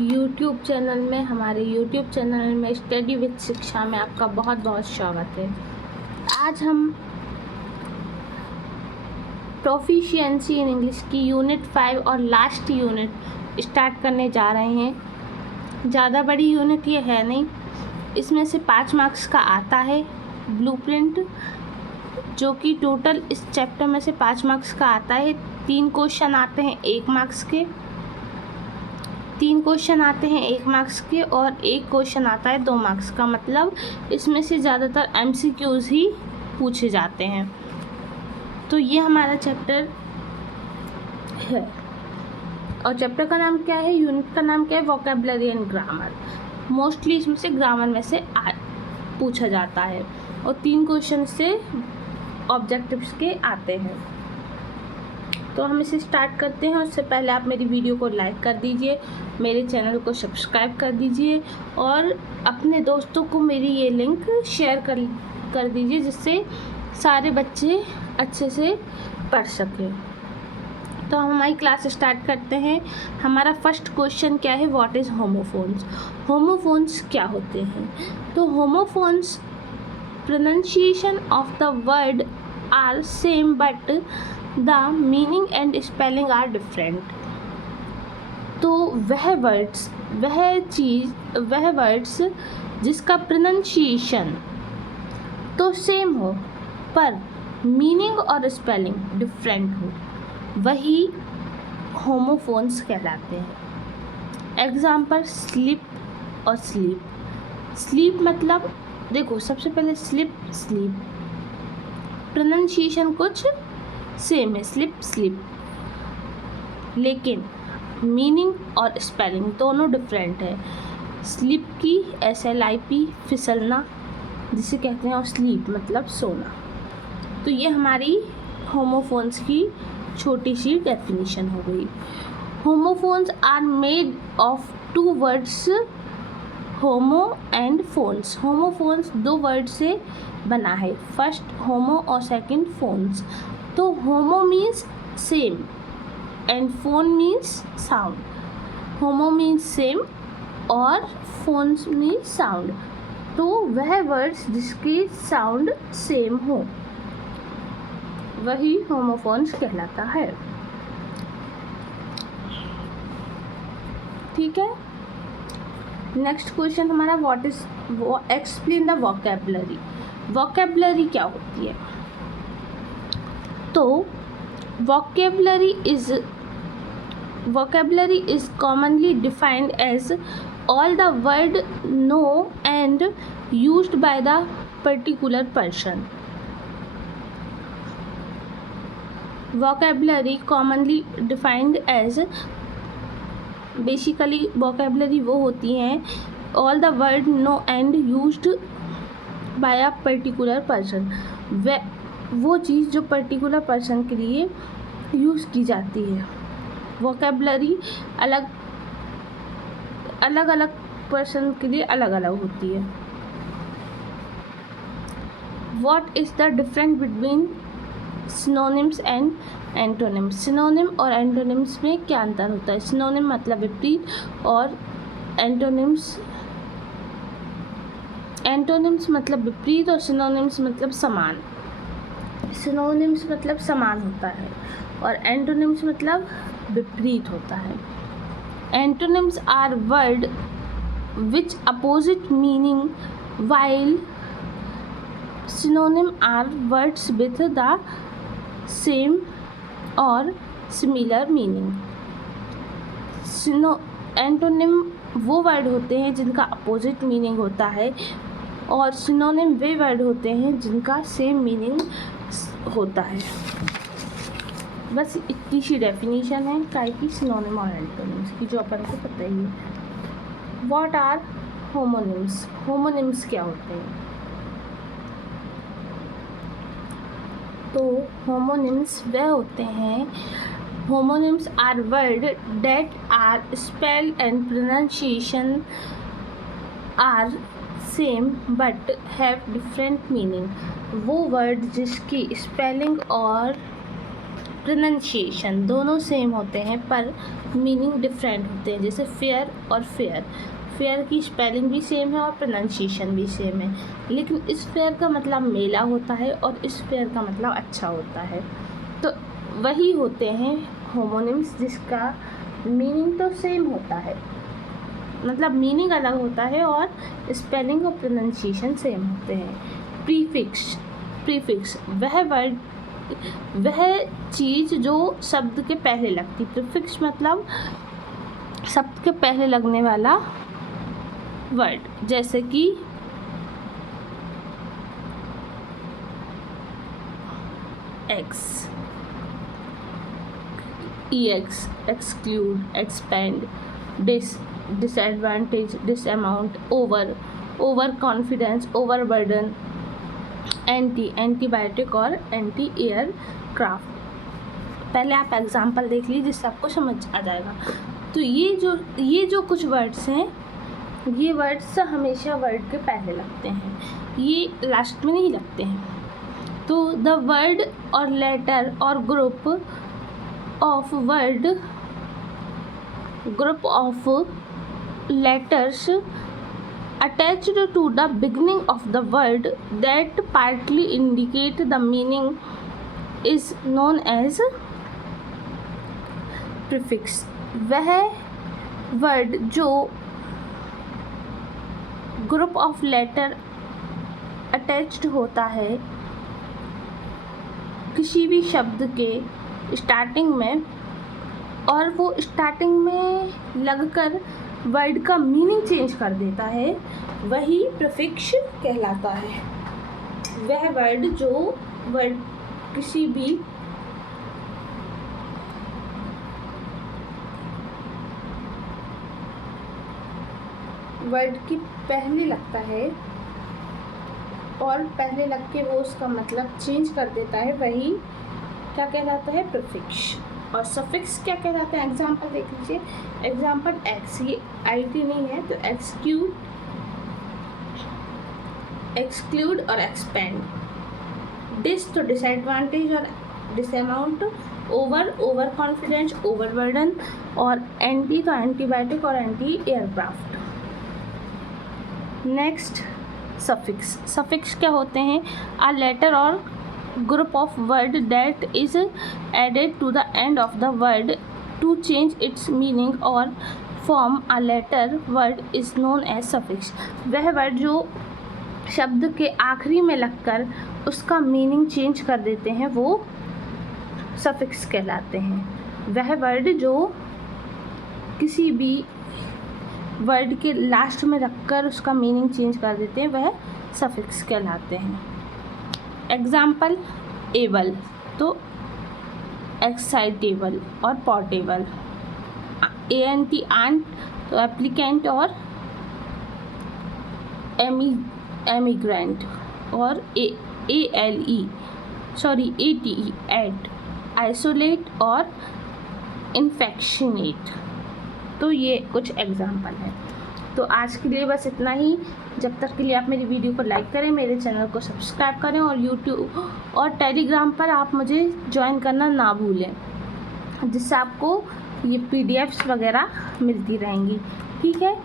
YouTube channel में हमारे YouTube channel में स्टडी विद शिक्षा में आपका बहुत बहुत स्वागत है। आज हम प्रोफिशिएंसी इन इंग्लिश की यूनिट 5 और लास्ट यूनिट स्टार्ट करने जा रहे हैं। ज़्यादा बड़ी यूनिट ये है नहीं, इसमें से 5 मार्क्स का आता है ब्लूप्रिंट, जो कि टोटल इस चैप्टर में से 5 मार्क्स का आता है। 3 क्वेश्चन आते हैं 1 मार्क्स के, 3 क्वेश्चन आते हैं 1 मार्क्स के और 1 क्वेश्चन आता है 2 मार्क्स का। मतलब इसमें से ज़्यादातर MCQs ही पूछे जाते हैं। तो ये हमारा चैप्टर है और चैप्टर का नाम क्या है, यूनिट का नाम क्या है, वोकैबुलरी एंड ग्रामर। मोस्टली इसमें से ग्रामर में से पूछा जाता है और 3 क्वेश्चन से ऑब्जेक्टिव्स के आते हैं। तो हम इसे स्टार्ट करते हैं। उससे पहले आप मेरी वीडियो को लाइक कर दीजिए, मेरे चैनल को सब्सक्राइब कर दीजिए और अपने दोस्तों को मेरी ये लिंक शेयर कर दीजिए, जिससे सारे बच्चे अच्छे से पढ़ सकें। तो हम हमारी क्लास स्टार्ट करते हैं। हमारा फर्स्ट क्वेश्चन क्या है, व्हाट इज़ होमोफोन्स। होमोफोन्स क्या होते हैं? तो homophones pronunciation of the word are same but the meaning and spelling are different. तो वह वर्ड्स जिसका प्रोनाउंसिएशन तो सेम हो पर मीनिंग और स्पेलिंग डिफरेंट हो, वही होमोफोन्स कहलाते हैं। एग्जाम्पल स्लिप और स्लीप। स्लीप मतलब देखो, सबसे पहले स्लिप प्रोनाउंसिएशन कुछ सेम है, स्लिप स्लिप, लेकिन मीनिंग और स्पेलिंग दोनों डिफरेंट है। स्लिप की SLIP फिसलना जिसे कहते हैं और स्लीप मतलब सोना। तो ये हमारी होमोफोन्स की छोटी सी डेफिनेशन हो गई। Homophones are made of 2 words, homo and phones. Homophones 2 word से बना है, फर्स्ट होमो और सेकंड फोन्स। तो homo means same and phone means sound. Homo means same और फोन्स मीन्स साउंड। तो वह वर्ड्स जिसकी साउंड सेम हो वही होमोफोन्स कहलाता है। ठीक है। नेक्स्ट क्वेश्चन हमारा एक्सप्लेन द वोकैबुलरी। वोकैबुलरी क्या होती है? तो vocabulary is commonly defined as all the word know and used by the particular person. Vocabulary commonly defined as, basically vocabulary वो होती हैं all the word know and used by a particular person। वो चीज़ जो particular person के लिए use की जाती है। वोकैबुलरी अलग अलग पर्सन के लिए अलग अलग होती है। What is the difference between synonyms and antonyms? Synonym और एंटोनिम्स में क्या अंतर होता है? सिनोनिम मतलब विपरीत और एंटोनिम्स मतलब विपरीत और सिनोनिम्स मतलब समान। सिनोनिम्स मतलब समान होता है और एंटोनिम्स मतलब विपरीत होता है। Antonyms are words which opposite meaning, while synonyms are words with the same or similar meaning. Antonym वो वर्ड होते हैं जिनका अपोजिट मीनिंग होता है और सिनोनिम वे वर्ड होते हैं जिनका सेम मीनिंग होता है। बस इतनी सी डेफिनेशन है काय की सिनोनिम और एंटोनिम्स की, जो अपन को पता ही है। What are homonyms? होमोनिम्स क्या होते हैं? तो होमोनिम्स वह होते हैं, homonyms are word that are spelled and pronunciation are same but have different meaning. वो वर्ड जिसकी स्पेलिंग और प्रोनाउंसिएशन दोनों सेम होते हैं पर मीनिंग डिफरेंट होते हैं। जैसे फेयर और फेयर, फेयर की स्पेलिंग भी सेम है और प्रोनाउंसिएशन भी सेम है, लेकिन इस फेयर का मतलब मेला होता है और इस फेयर का मतलब अच्छा होता है। तो वही होते हैं होमोनिम्स जिसका मीनिंग तो सेम होता है, मतलब मीनिंग अलग होता है और स्पेलिंग और प्रोनाउंसिएशन सेम होते हैं। प्रीफिक्स, प्रीफिक्स वह चीज़ जो शब्द के पहले लगती। प्रीफिक्स मतलब शब्द के पहले लगने वाला वर्ड, जैसे कि x, EX, exclude, expand, disadvantage, disamount, over confidence, overburden, antibiotic और एंटी एयरक्राफ्ट। पहले आप एग्जाम्पल देख लीजिए जिससे आपको समझ आ जाएगा। तो ये जो कुछ वर्ड्स हैं, ये वर्ड्स हमेशा वर्ड के पहले लगते हैं, ये लास्ट में नहीं लगते हैं। तो द वर्ड और लेटर और group of letters attached to the beginning of the word that partly indicate the meaning is known as prefix। वह वर्ड जो ग्रुप ऑफ लेटर अटैच्ड होता है किसी भी शब्द के स्टार्टिंग में, और वो स्टार्टिंग में लगकर वर्ड का मीनिंग चेंज कर देता है, वही प्रीफिक्स कहलाता है। वह वर्ड जो वर्ड किसी भी वर्ड के पहले लगता है और पहले लग के वो उसका मतलब चेंज कर देता है, वही क्या कहलाता है? प्रीफिक्स। और सफिक्स क्या कहलाता है? एग्जाम्पल देख लीजिए। एग्जाम्पल एक्स, ये IT नहीं है तो एक्सक्लूड और एक्सपेंड। डिस तो डिसएडवांटेज और डिसअमाउंट। Over confidence, overburden. और एंटी तो एंटीबायोटिक और anti aircraft. Next suffix. Suffix क्या होते हैं? अ लेटर और group of word that is added to the end of the word to change its meaning or form a later word is known as suffix। वह word जो शब्द के आखिरी में लगकर उसका मीनिंग चेंज कर देते हैं वो सफिक्स कहलाते हैं। वह वर्ड जो किसी भी वर्ड के लास्ट में रखकर उसका मीनिंग चेंज कर देते हैं वह सफिक्स कहलाते हैं। एग्जाम्पल एबल तो एक्साइटेबल और पोर्टेबल। ANT आंट तो एप्लीकेंट और एमिग्रेंट। और ATE एट, आइसोलेट और इन्फेक्शनेट। तो ये कुछ एग्जाम्पल है। तो आज के लिए बस इतना ही। जब तक के लिए आप मेरी वीडियो को लाइक करें, मेरे चैनल को सब्सक्राइब करें और यूट्यूब और टेलीग्राम पर आप मुझे ज्वाइन करना ना भूलें, जिससे आपको ये PDFs वगैरह मिलती रहेंगी। ठीक है।